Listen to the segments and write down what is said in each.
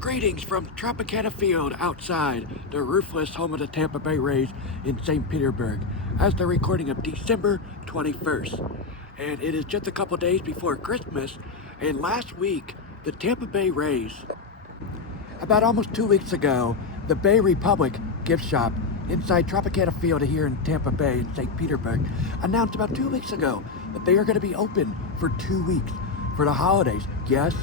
Greetings from Tropicana Field outside the roofless home of the Tampa Bay Rays in St. Petersburg as the recording of December 21st. And it is just a couple days before Christmas, and last week the Tampa Bay Rays, about almost 2 weeks ago, the Bay Republic gift shop inside Tropicana Field here in Tampa Bay in St. Petersburg announced about 2 weeks ago that they are going to be open for 2 weeks for the holidays. Yes,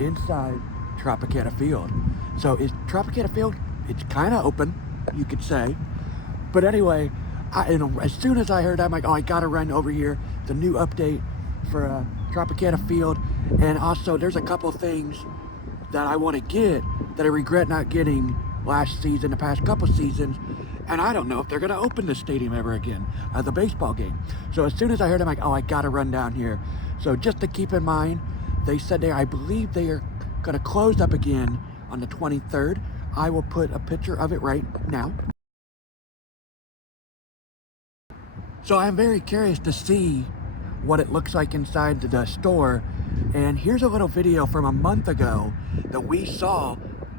inside Tropicana Field. So is Tropicana Field, it's kind of open, you could say. But anyway, as soon as I heard that, I'm like, oh, I gotta run over here. It's a new update for Tropicana Field. And also, there's a couple things that I want to get that I regret not getting last season, the past couple seasons. And I don't know if they're gonna open the stadium ever again as a baseball game. So as soon as I heard, I'm like, oh, I gotta run down here. So just to keep in mind, they said I believe they are gonna close up again on the 23rd. I will put a picture of it right now. So I'm very curious to see what it looks like inside the store. And here's a little video from a month ago that we saw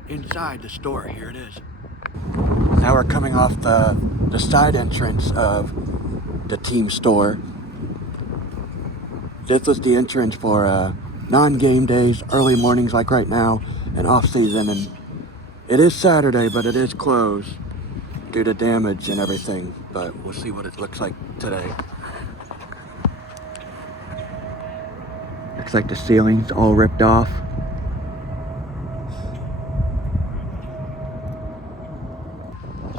inside the store. Here it is. Now we're coming off the side entrance of the team store. This was the entrance for non-game days, early mornings like right now, and off-season. And it is Saturday, but it is closed due to damage and everything. But we'll see what it looks like today. Looks like the ceiling's all ripped off.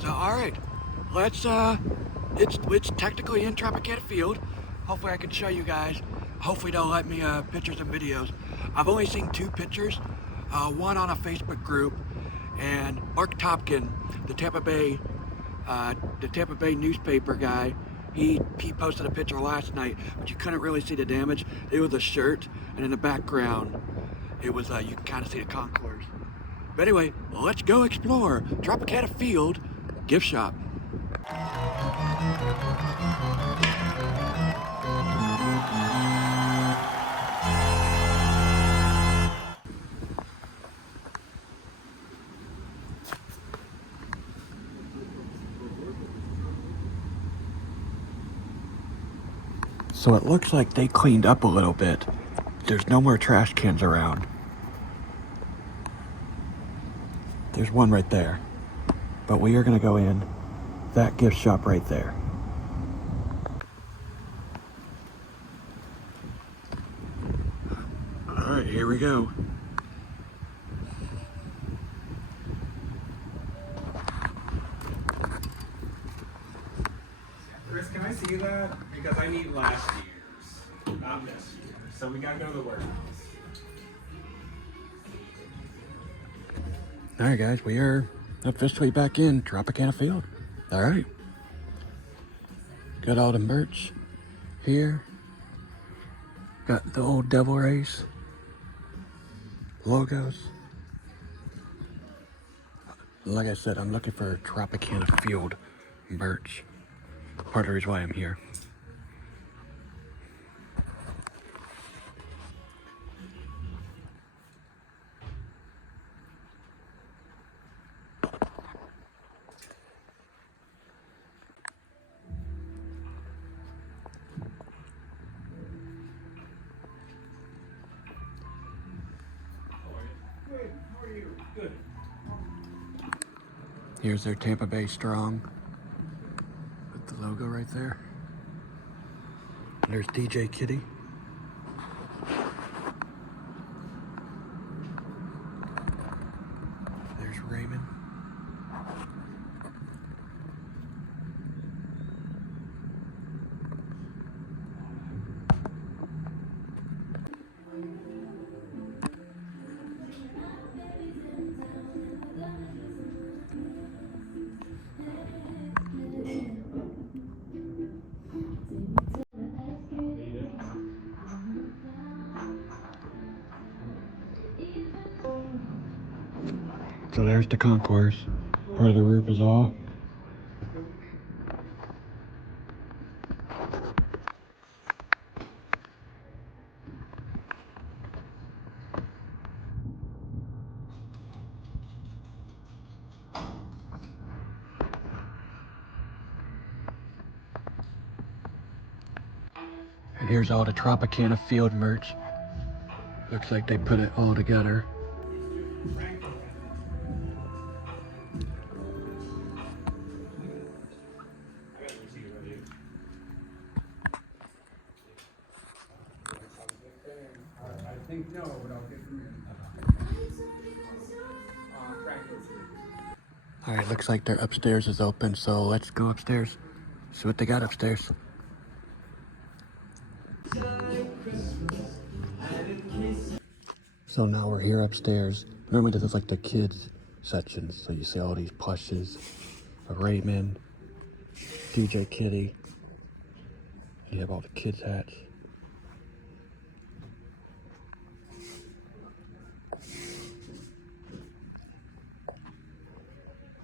So alright, let's it's technically in Tropicana Field. Hopefully I can show you guys. Hopefully they'll let me pictures and videos. I've only seen 2 pictures, one on a Facebook group, and Mark Topkin, the Tampa Bay newspaper guy, he posted a picture last night, but you couldn't really see the damage. It was a shirt, and in the background, it was you can kind of see the concourse. But anyway, let's go explore Tropicana Field gift shop. So it looks like they cleaned up a little bit. There's no more trash cans around. There's one right there. But we are gonna go in that gift shop right there. All right, here we go. Chris, can I see that? Because I need last year's, not this year. So we gotta go to the warehouse. All right, guys, we are officially back in Tropicana Field. All right. Got all the merch here. Got the old Devil Rays logos. Like I said, I'm looking for Tropicana Field merch. Part of the reason why I'm here. Good. Here's their Tampa Bay Strong with the logo right there. And there's DJ Kitty. There's Raymond. So there's the concourse. Part of the roof is off. here's all the Tropicana field merch. Looks like they put it all together. I think no, but I'll get from you. All right, looks like their upstairs is open, so let's go upstairs. See what they got upstairs. So now we're here upstairs. Normally this is like the kids section, so you see all these plushes, a Raymond, DJ Kitty. You have all the kids' hats.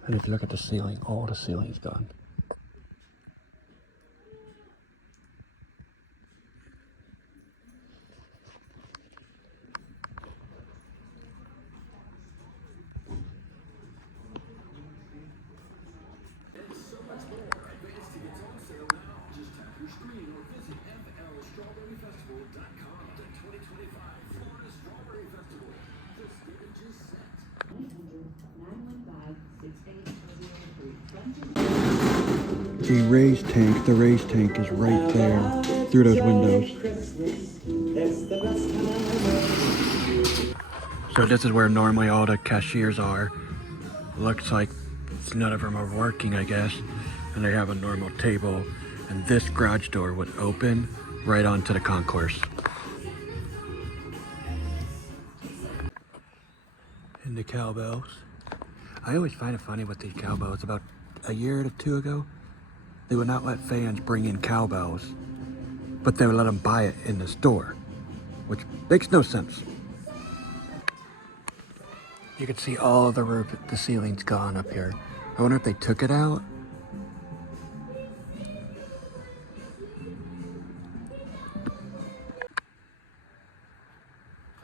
And if you look at the ceiling, all the ceiling's gone. The raised tank is right there through those windows. So this is where normally all the cashiers are. Looks like none of them are working, I guess. And they have a normal table. And this garage door would open right onto the concourse. And the cowbells. I always find it funny with these cowbells. About a year or two ago, they would not let fans bring in cowbells, but they would let them buy it in the store, which makes no sense. You can see all the roof, the ceiling's gone up here. I wonder if they took it out.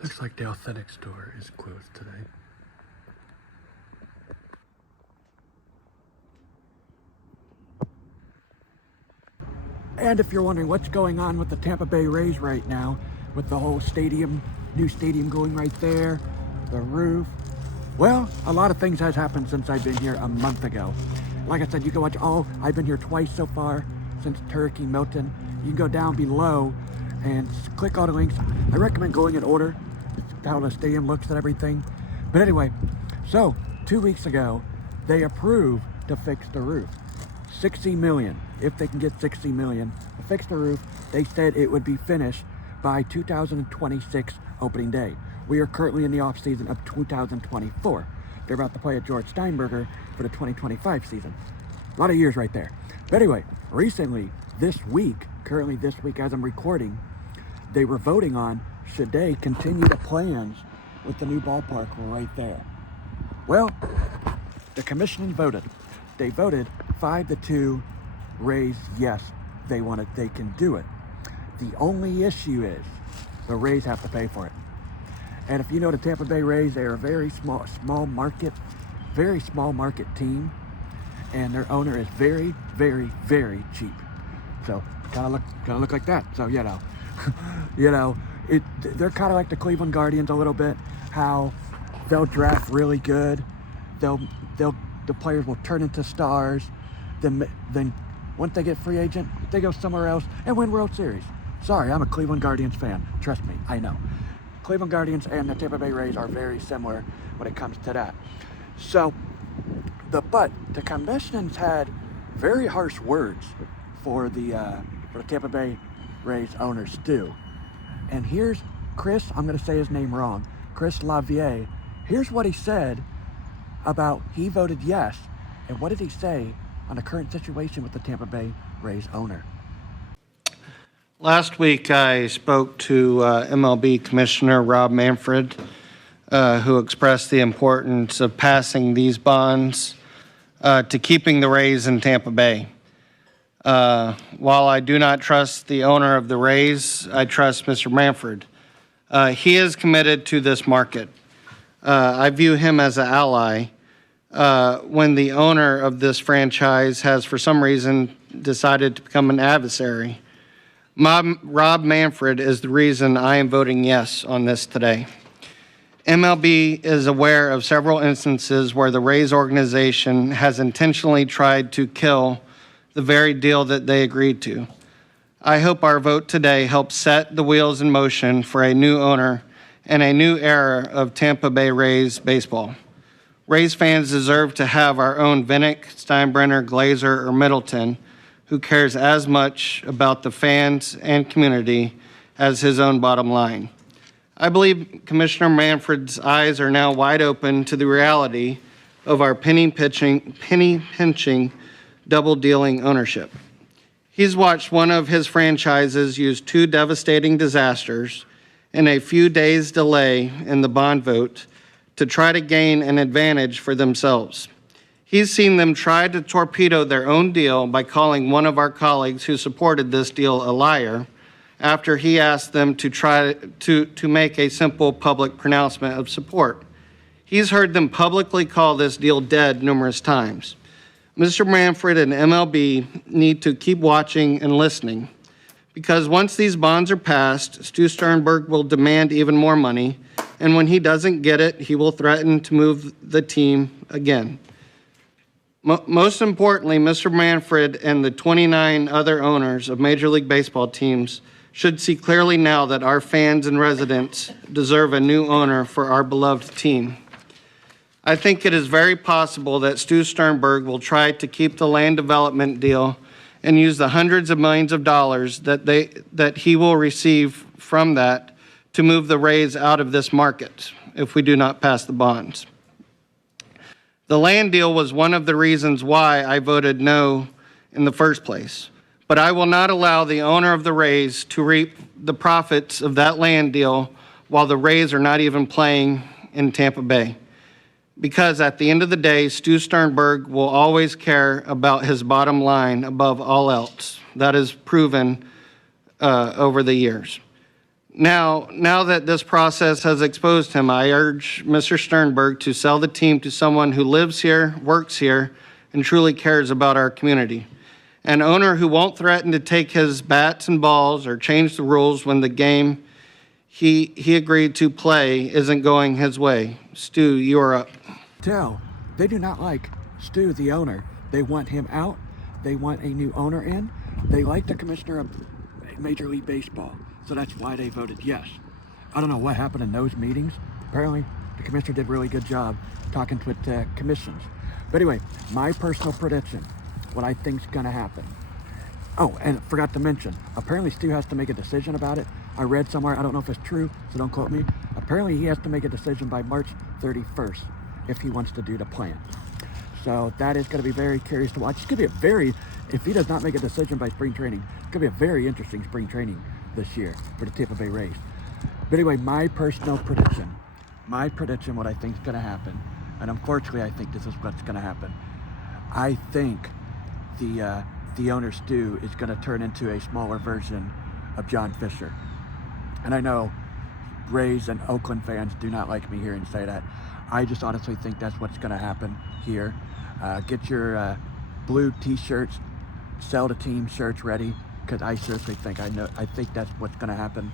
Looks like the authentic store is closed today. And if you're wondering what's going on with the Tampa Bay Rays right now, with the whole stadium, new stadium going right there, the roof, well, a lot of things has happened since I've been here a month ago. Like I said, you can watch I've been here twice so far since Turkey, Milton. You can go down below and click all the links. I recommend going in order, how the stadium looks and everything. But anyway, so 2 weeks ago, they approved to fix the roof. 60 million, if they can get 60 million to fix the roof. They said it would be finished by 2026 opening day. We are currently in the off season of 2024. They're about to play at George Steinberger for the 2025 season. A lot of years right there. But anyway, recently, currently this week as I'm recording, they were voting on should they continue the plans with the new ballpark right there. Well, the commission voted. They voted 5-2 Rays, yes, they can do it. The only issue is the Rays have to pay for it. And if you know the Tampa Bay Rays, they're a very small market team, and their owner is very, very, very cheap. So kind of look like that. So they're kind of like the Cleveland Guardians a little bit. How they'll draft really good, the players will turn into stars. Then once they get free agent, they go somewhere else and win World Series. Sorry, I'm a Cleveland Guardians fan. Trust me, I know. Cleveland Guardians and the Tampa Bay Rays are very similar when it comes to that. So, but the commissioners had very harsh words for the Tampa Bay Rays owners too. And here's Chris, I'm going to say his name wrong, Chris Lavier. Here's what he said about he voted yes. And what did he say on the current situation with the Tampa Bay Rays owner? Last week, I spoke to MLB Commissioner Rob Manfred, who expressed the importance of passing these bonds to keeping the Rays in Tampa Bay. While I do not trust the owner of the Rays, I trust Mr. Manfred. He is committed to this market. I view him as an ally. When the owner of this franchise has, for some reason, decided to become an adversary. Rob Manfred is the reason I am voting yes on this today. MLB is aware of several instances where the Rays organization has intentionally tried to kill the very deal that they agreed to. I hope our vote today helps set the wheels in motion for a new owner and a new era of Tampa Bay Rays baseball. Rays fans deserve to have our own Vinnick, Steinbrenner, Glazer, or Middleton, who cares as much about the fans and community as his own bottom line. I believe Commissioner Manfred's eyes are now wide open to the reality of our penny pinching, double-dealing ownership. He's watched one of his franchises use two devastating disasters and a few days' delay in the bond vote to try to gain an advantage for themselves. He's seen them try to torpedo their own deal by calling one of our colleagues who supported this deal a liar after he asked them to try to make a simple public pronouncement of support. He's heard them publicly call this deal dead numerous times. Mr. Manfred and MLB need to keep watching and listening, because once these bonds are passed, Stu Sternberg will demand even more money, and when he doesn't get it, he will threaten to move the team again. Most importantly, Mr. Manfred and the 29 other owners of Major League Baseball teams should see clearly now that our fans and residents deserve a new owner for our beloved team. I think it is very possible that Stu Sternberg will try to keep the land development deal and use the hundreds of millions of dollars that he will receive from that to move the Rays out of this market if we do not pass the bonds. The land deal was one of the reasons why I voted no in the first place. But I will not allow the owner of the Rays to reap the profits of that land deal while the Rays are not even playing in Tampa Bay. Because at the end of the day, Stu Sternberg will always care about his bottom line above all else. That is proven over the years. Now that this process has exposed him, I urge Mr. Sternberg to sell the team to someone who lives here, works here, and truly cares about our community. An owner who won't threaten to take his bats and balls or change the rules when the game he agreed to play isn't going his way. Stu, you are up. They do not like Stu, the owner. They want him out. They want a new owner in. They like the commissioner of Major League Baseball. So that's why they voted yes. I don't know what happened in those meetings. Apparently, the commissioner did a really good job talking with the commissions. But anyway, my personal prediction, what I think's gonna happen. Oh, and forgot to mention, apparently Stu has to make a decision about it. I read somewhere, I don't know if it's true, so don't quote me. Apparently he has to make a decision by March 31st if he wants to do the plan. So that is gonna be very curious to watch. It's gonna be if he does not make a decision by spring training, it's gonna be a very interesting spring training this year for the Tampa Bay Rays. But anyway, my personal prediction, what I think is gonna happen, and unfortunately I think this is what's gonna happen. I think the owner Stu is going to turn into a smaller version of John Fisher. And I know Rays and Oakland fans do not like me hearing say that. I just honestly think that's what's going to happen here. Get your blue t-shirts, sell the team shirts ready, because I seriously think I think that's what's going to happen.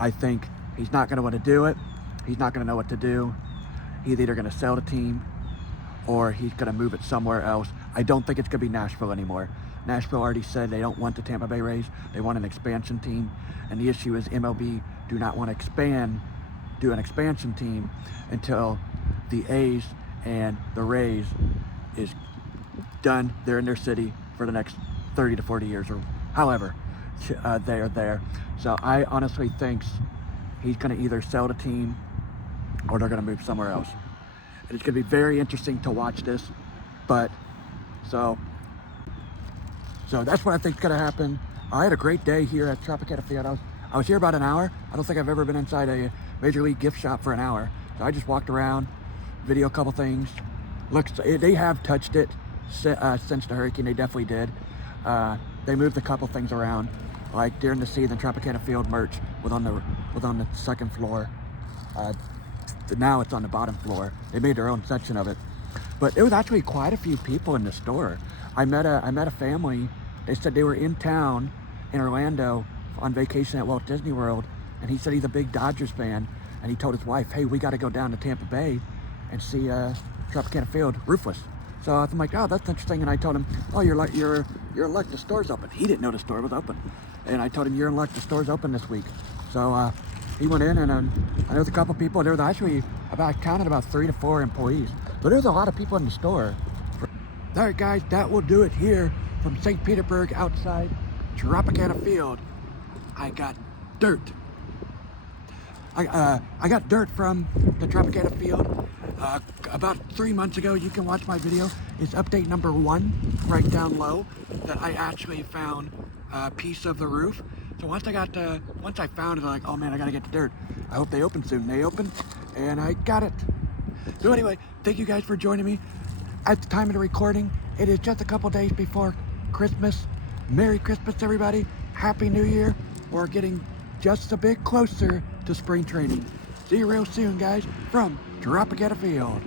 I think he's not going to want to do it. He's not going to know what to do. He's either going to sell the team or he's going to move it somewhere else. I don't think it's going to be Nashville anymore. Nashville already said they don't want the Tampa Bay Rays. They want an expansion team. And the issue is MLB do not want to do an expansion team until the A's and the Rays is done. They're in their city for the next 30 to 40 years or however they are there. So I honestly think he's going to either sell the team or they're going to move somewhere else. And it's going to be very interesting to watch this. But so that's what I think is going to happen. I had a great day here at Tropicana Field. I was here about an hour. I don't think I've ever been inside a Major League gift shop for an hour. So I just walked around, video a couple things. Looks, they have touched it since the hurricane. They definitely did. They moved a couple things around. Like during the season, Tropicana Field merch was on the second floor. Now it's on the bottom floor. They made their own section of it. But there was actually quite a few people in the store. I met a family. They said they were in town in Orlando on vacation at Walt Disney World, and he said he's a big Dodgers fan, and he told his wife, hey, we got to go down to Tampa Bay and see Tropicana Field roofless. So I'm like, oh, that's interesting. And I told him, oh, you're in luck, the store's open. He didn't know the store was open. And I told him, you're in luck, the store's open this week. So he went in, and there was a couple people. There was actually, I counted about 3 to 4 employees. So there's a lot of people in the store. All right, guys, that will do it here from St. Petersburg outside Tropicana Field. I got dirt. I got dirt from the Tropicana Field about 3 months ago. You can watch my video. It's update number 1 right down low that I actually found a piece of the roof. So once I found it, I'm like, oh man, I gotta get the dirt. I hope they open soon. They opened, and I got it. So anyway, thank you guys for joining me. At the time of the recording, it is just a couple days before Christmas. Merry Christmas, everybody. Happy New Year. We're getting just a bit closer to spring training. See you real soon, guys, from Tropicana Field.